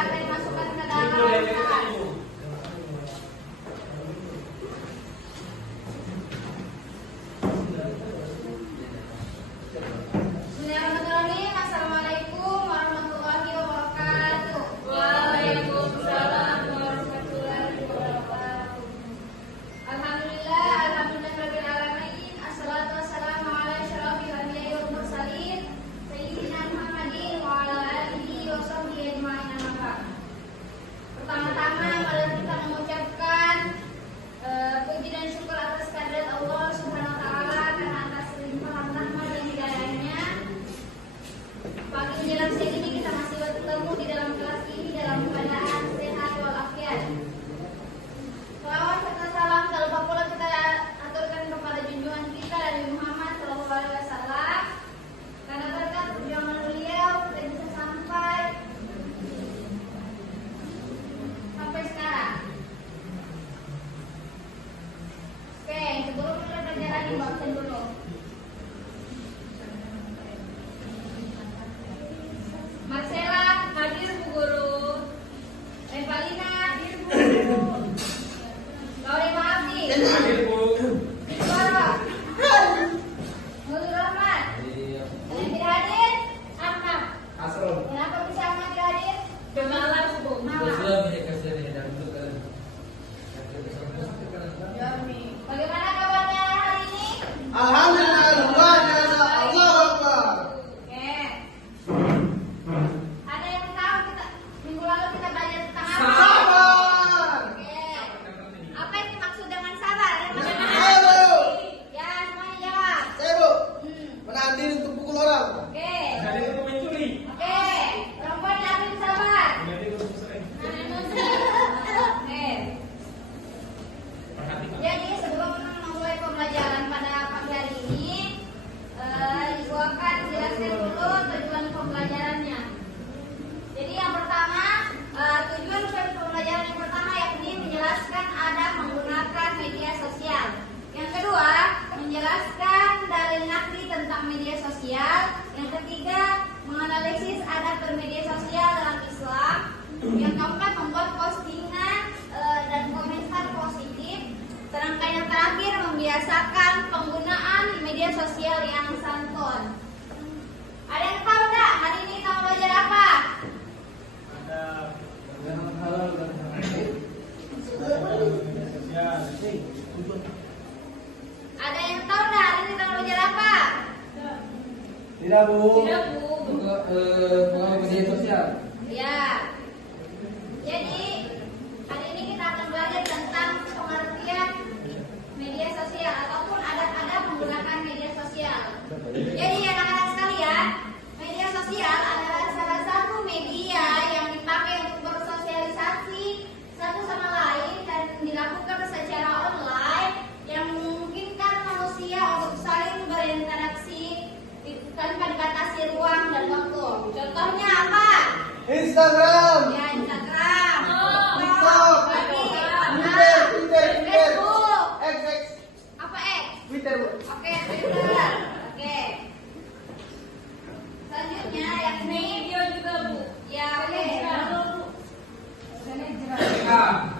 akan dimasukkan ke dalam kelas. Bismillahirrahmanirrahim. Assalamualaikum warahmatullahi wabarakatuh. Waalaikumsalam warahmatullahi wabarakatuh. Alhamdulillahirabbil alamin. Assalatu wassalamu ala asyrofil anbiya'i wal mursalin sayyidina Muhammadin wa ala alihi wa sahbihi ajma'in. Amma ba'd. Pertama-tama mari kita mengucapkan puji dan syukur atas kehadirat Allah Subhanahu wa taala karena atas limpahan rahmat dan hidayahnya. Pagi menjelang siang ini kita masih bertemu di dalam kelas ini dalam keadaan sehat walafiat. Salawat serta salam tak lupa pula kita aturkan kepada junjungan kita Nabi Muhammad SAW, karena berkat perjuangan beliau kita bisa sampai sekarang. Oke, sebelum kita belajar lagi absen dulu. Marcella Hadir Bu Guru. Revalina hadir Bu Guru. Laure Maafin Hadir Bu. Suara Nurul Rahman. Yang tidak hadir Ahmad. Asrom. Kenapa bisa Ahmad tidak hadir? Pemalas Bu. Bagaimana kabarnya hari ini? Alhamdulillah, luar biasa. Allahu Akbar. Oke. Ada yang tahu kita minggu lalu kita belajar tentang apa? Sabar. Oke. Apa yang dimaksud dengan sabar? Ayo, Bu. Ya, semuanya jawab. Saya, Bu. Hmm. Menahan diri untuk pukul orang. Oke. Jadi untuk mencuri. Oke. Perempuan yakin sabar. Jadi untuk sering. Oke. Jadi sebelum memulai pembelajaran pada pagi hari ini, Ibu akan jelaskan dulu tujuan pembelajarannya. Jadi yang pertama, tujuan pembelajaran yang pertama yakni menjelaskan adab menggunakan media sosial. Yang kedua, menjelaskan dalil naqli tentang media sosial. Yang ketiga, menganalisis adab bermedia sosial dalam Islam. Yang keempat, membuat postingan dan komentar positif. Sedangkan yang terakhir, membiasakan penggunaan media sosial yang santun. Ada yang tahu nggak hari ini kita mau belajar apa? Ada perjalanan halal dan haram. Media sosial. Ada yang tahu nggak hari ini kita mau belajar apa? Tidak, Bu. Tidak Bu. Pengaruh media sosial. Ya. Jadi hari ini kita akan belajar tentang pengertian media sosial ataupun adab-adab menggunakan media sosial. Jadi anak-anak sekalian, media sosial adalah salah satu media yang dipakai untuk bersosialisasi satu sama lain dan dilakukan secara online yang memungkinkan manusia untuk saling berinteraksi tanpa dibatasi ruang dan waktu. Contohnya apa? Instagram. Ya, Instagram, TikTok. Twitter. Facebook. X. Apa X? Twitter, Bu. Oke, Twitter. Oke. Selanjutnya yakni Video juga Bu. ya oke.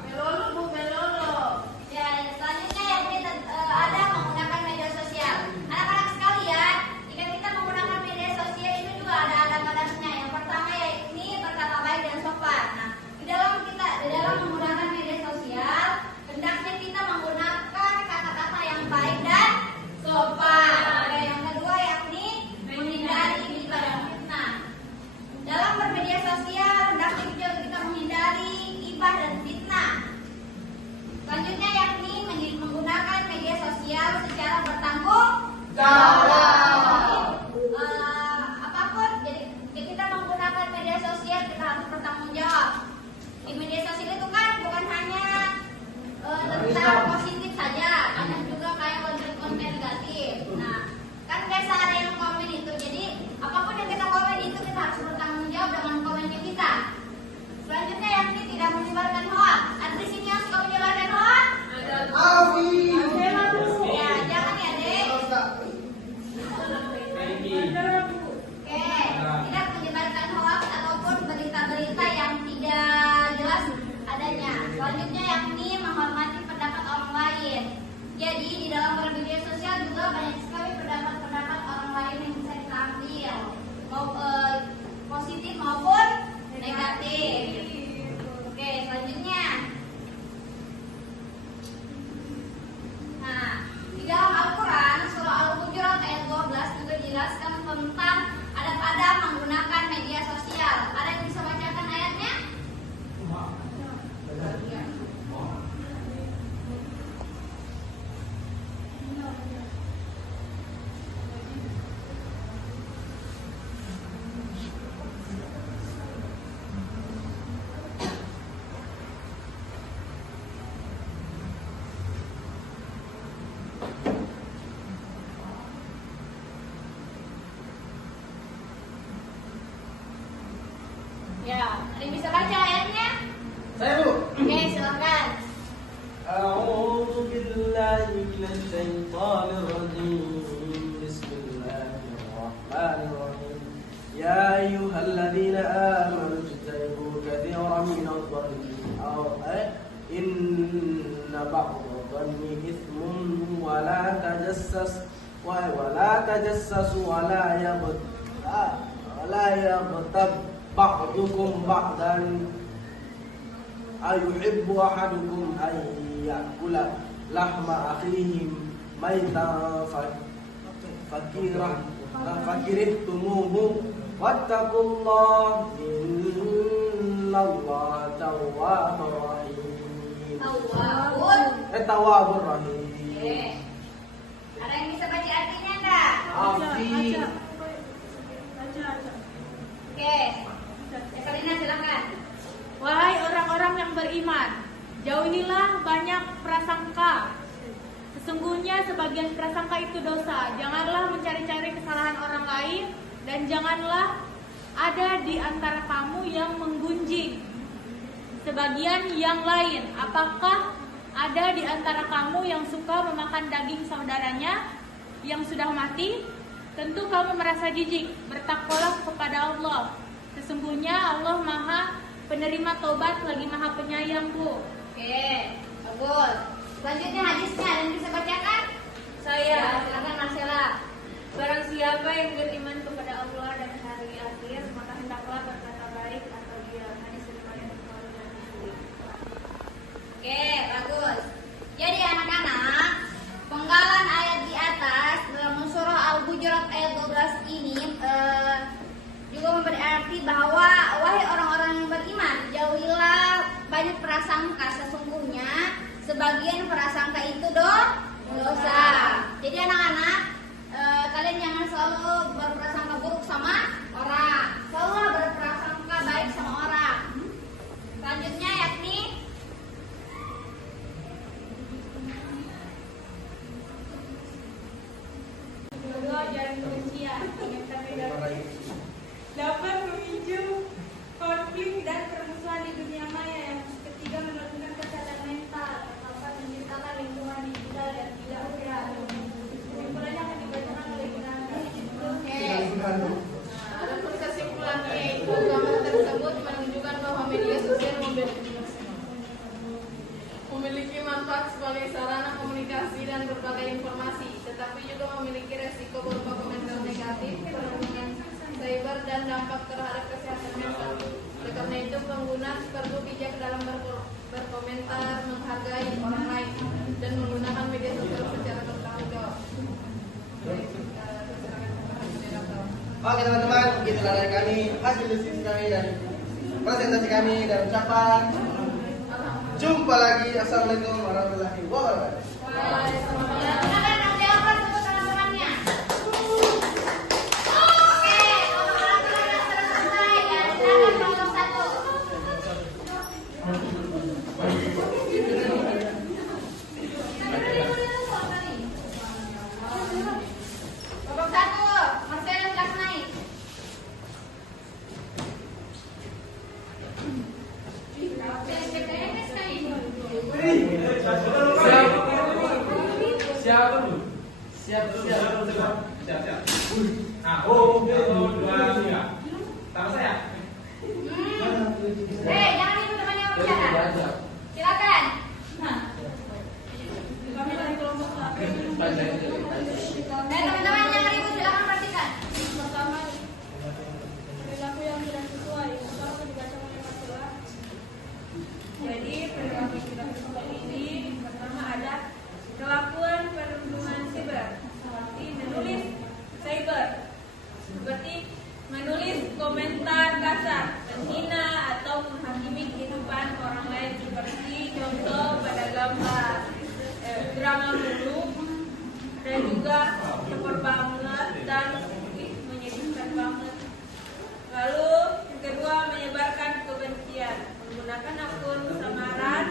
Belolo Bu, belolo. Ya, selanjutnya yakni ada menggunakan media sosial. Anak-anak sekalian, jika kita menggunakan media sosial itu juga ada adab-adabnya. Yang pertama yakni berkata baik dan sopan. Nah, di dalam menggunakan media sosial, hendaknya kita menggunakan kata-kata yang baik dan sopan. Oke, yang kedua yakni menghindari ghibah dan fitnah. Dalam bermedia sosial, hendaknya kita menghindari ghibah dan fitnah. Selanjutnya yakni menggunakan media sosial secara bertanggung jawab. Apapun, jadi kita menggunakan media sosial kita harus bertanggung jawab. Di media sosial itu kan bukan hanya tentang positif saja, banyak juga kayak konten-konten negatif. Nah, kan biasa ada yang komen itu. Jadi apapun yang kita komen itu kita harus bertanggung jawab dengan komennya kita. Selanjutnya yakni tidak menyebarkan hoax. Ada di sini yang suka menyebarkan hoax? Ada Bu. Awi. Ya, jangan ya, Dek. bisa baca ayatnya? Saya Bu. Oke, silakan. أعوذ بالله من الشيطان الرجيم بسم الله الرحمن الرحيم يا أيها الذين آمنوا اجتنبوا كثيرا من الظن إن بعض الظن إثم ولا تجسسوا ولا يغتب بعضكم بعضا أيحب أحدكم أن يأكل لحم أخيه ميتا فكرهتموه واتقوا الله إن الله تواب رحيم. تواب رحيم. Oke. Ada yang bisa baca artinya enggak? Afi. Oke. Ya, Kalina silakan. Wahai orang-orang yang beriman, jauhilah banyak prasangka. Sesungguhnya sebagian prasangka itu dosa. Janganlah mencari-cari kesalahan orang lain, dan janganlah ada di antara kamu yang menggunjing sebagian yang lain. Apakah ada di antara kamu yang suka memakan daging saudaranya yang sudah mati? Tentu kamu merasa jijik. Bertakwalah kepada Allah. Sesungguhnya Allah Maha Penerima Tobat lagi Maha Penyayang, Bu. Oke, bagus. Selanjutnya hadisnya, ada yang bisa bacakan? Saya, Ya, silakan Marcella. barang siapa yang beriman kepada Allah dan hari akhir, maka hendaklah berkata baik atau diam. Hadis riwayat Bukhari dan Muslim. Oke, bagus. Jadi anak-anak, penggalan ayat di atas dalam surah Al-Hujurat ayat 12 ini juga memberi arti bahwa wahai orang-orang yang beriman, jauhilah banyak prasangka. Sesungguhnya sebagian prasangka itu dosa. Jadi anak-anak, kalian jangan selalu berprasangka buruk sama orang. Selalu berprasangka baik sama orang. Selanjutnya yakni Kedua, ajaran kebencian. Yang kami dapat memicu konflik dan permusuhan di dunia maya. Yang ketiga, menurunkan kesehatan mental, dapat menciptakan lingkungan digital dan tidak sehat. Kesimpulannya akan dibacakan oleh Gunanda. Adapun kesimpulannya itu gambar tersebut menunjukkan bahwa media sosial memiliki manfaat sebagai sarana komunikasi dan berbagai informasi, tetapi juga memiliki resiko berupa komentar negatif, perundungan cyber dan dampak terhadap kesehatan mental. Oleh karena itu pengguna perlu bijak dalam berkomentar, menghargai orang lain, dan menggunakan media sosial secara bertanggung jawab. Oke teman-teman, begitulah dari kami hasil diskusi kami dan presentasi kami dan ucapan. Jumpa lagi. Assalamualaikum warahmatullahi wabarakatuh. silakan Marcella sebut teman-temannya. Oke, kalau teman-teman sudah selesai, ya silakan kelompok satu. Kelompok satu, Marcella silakan naik. Siapa dulu? Siap. Nah, oh, 1, 2, 3. Sama saya. Jangan itu temannya bicara. Silakan. Kami dari kelompok satu. Teman-teman yang ribut silakan perhatikan. Pertama, perilaku yang tidak sesuai. Pertama dibaca oleh Marcella. Jadi perilaku yang tidak sesuai ini pertama ada kelakuan perundungan siber, seperti menulis cyber, seperti menulis komentar kasar, menghina atau menghakimi kehidupan orang lain, seperti contoh pada gambar drama dulu, dan juga super banget dan menyedihkan banget. Lalu yang kedua, menyebarkan kebencian, menggunakan akun samaran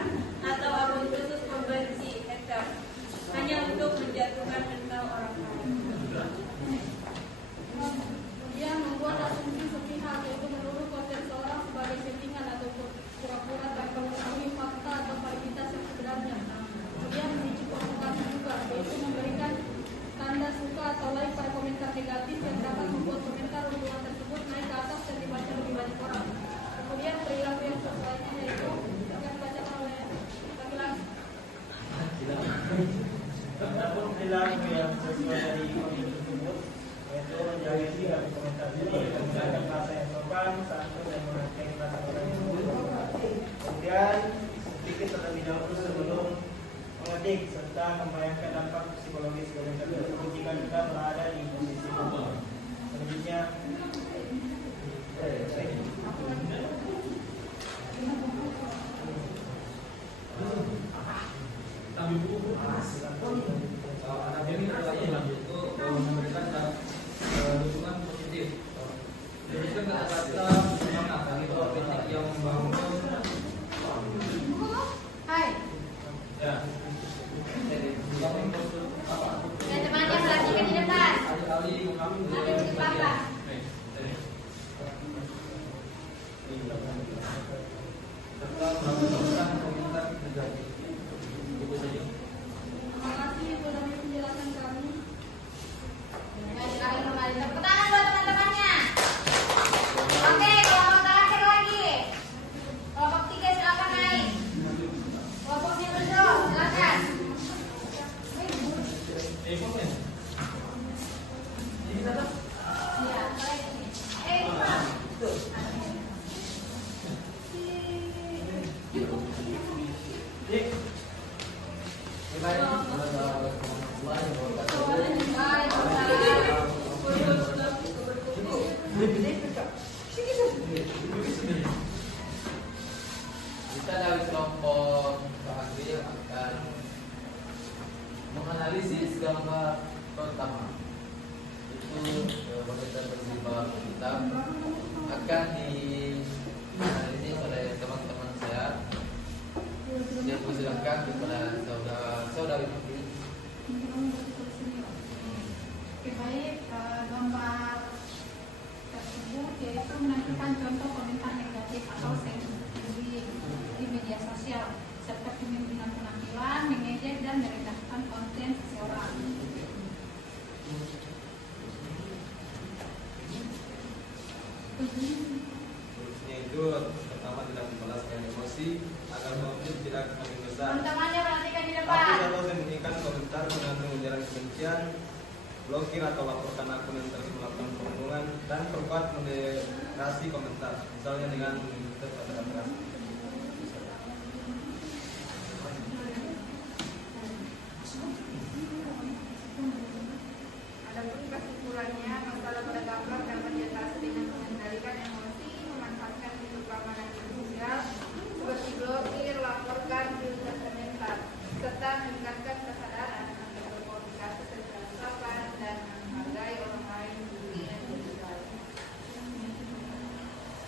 atau akun khusus pembenci hater hanya untuk menjatuhkan mental orang lain. Kemudian membuat asumsi sepihak, yaitu menuduh konten seorang sebagai settingan atau perilaku yang sesuai dari kode tersebut, yaitu menjauhi dan komentar diri, menggunakan bahasa yang sopan, santun dan menghargai kata orang yang berhormat. Kemudian sedikit terlebih dahulu sebelum mengetik serta membayangkan dampak psikologis komentar tersebut jika kita berada di posisi itu. Selanjutnya, anak ini adalah itu memberikan dukungan positif, memberikan kata-kata semangat bagi kritik yang membangun. Hai. Ya. Dan temannya perhatikan di depan. Alih-alih mengambil Nanti di papa. serta melakukan komentar negatif. Itu saja. Terima kasih sudah menjelaskan kami. Baik, kalian kembali. Tepuk tangan buat teman-temannya. Oke, kelompok terakhir lagi. Kelompok 3 silakan naik. Kelompoknya berdua, silakan. Iya, baik. Pak. Kita dari kelompok bahagia akan menganalisis gambar pertama. Itu komentar bersifat kita akan dianalisis oleh teman-teman saya. Saya persilakan kepada saudari Putri. Oke, baik, gambar tersebut yaitu menunjukkan contoh komentar negatif atau sensitif di media sosial serta pemimpinan penampilan, mengejek dan merendahkan konten seseorang. Solusinya itu pertama tidak membalaskan emosi agar konflik tidak makin besar. Teman-temannya perhatikan di Tapi depan. kalau sembunyikan komentar mengandung ujaran kebencian, blokir atau laporkan akun yang telah melakukan perundungan dan perkuat moderasi komentar, misalnya dengan menuntut pada keras. Adapun kesimpulannya, masalah pada gambar dapat diatasi dengan mengendalikan emosi, memanfaatkan fitur keamanan sosial seperti blokir, laporkan, filter komentar, serta meningkatkan kesadaran agar berkomunikasi secara sopan dan menghargai orang lain di dunia digital.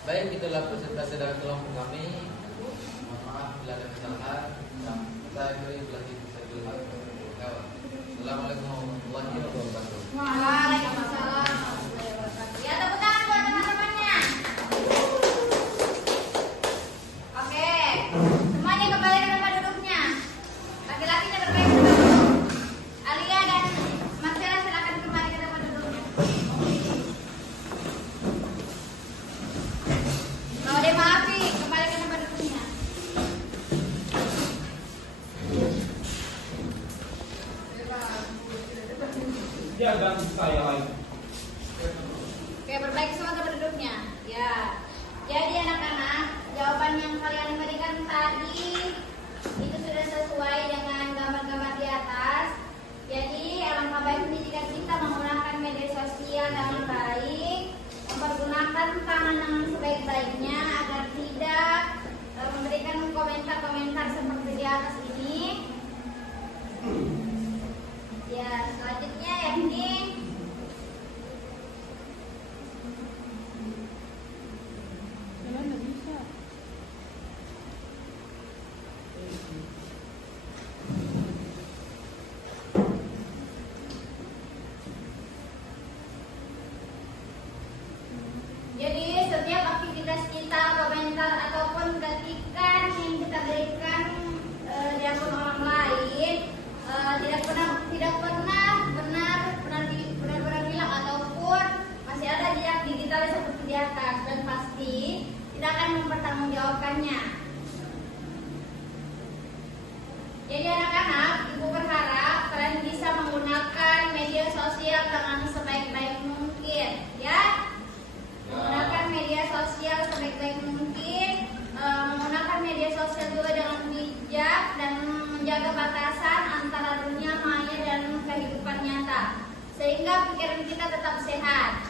Baik, itulah presentasi dari kelompok kami. Mohon maaf bila ada kesalahan. Saya beri pelatih saya beri kawan. Assalamualaikum warahmatullahi wabarakatuh. Waalaikumsalam warahmatullahi wabarakatuh. Ya, tepuk tangan buat teman-temannya. Oke, semuanya kembali ke tempat duduknya. Laki-lakinya berbaik ke tempat duduk. Alia dan Marcella silakan kembali ke tempat duduknya. Laude Maafi kembali ke tempat duduknya. Dia ganti saya lagi. Oke, perbaiki semua tempat duduknya. Ya. Jadi anak-anak, jawaban yang kalian berikan tadi itu sudah sesuai dengan gambar-gambar di atas. Jadi alangkah baiknya jika kita menggunakan media sosial dengan baik, mempergunakan tangan sebaik-baiknya agar tidak memberikan komentar-komentar seperti di atas ini. Ya, selanjutnya yang ini jadi setiap aktivitas kita, komentar ataupun ketikan yang kita berikan di akun orang lain tidak pernah benar-benar hilang ataupun masih ada jejak digital seperti di atas dan pasti tidak akan mempertanggungjawabkannya. Jadi anak-anak, ibu berharap kalian bisa menggunakan kehidupan nyata, sehingga pikiran kita tetap sehat.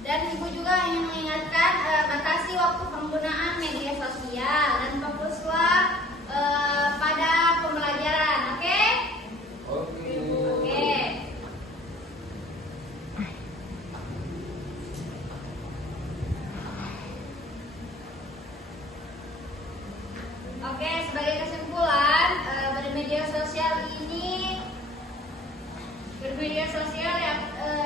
Dan Ibu juga ingin mengingatkan, batasi waktu penggunaan media sosial dan fokuslah pada pembelajaran, oke? Oke. Oke, sebagai kesimpulan, bermedia sosial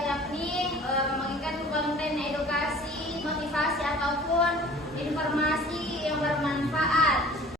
yakni membagikan konten edukasi, motivasi ataupun informasi yang bermanfaat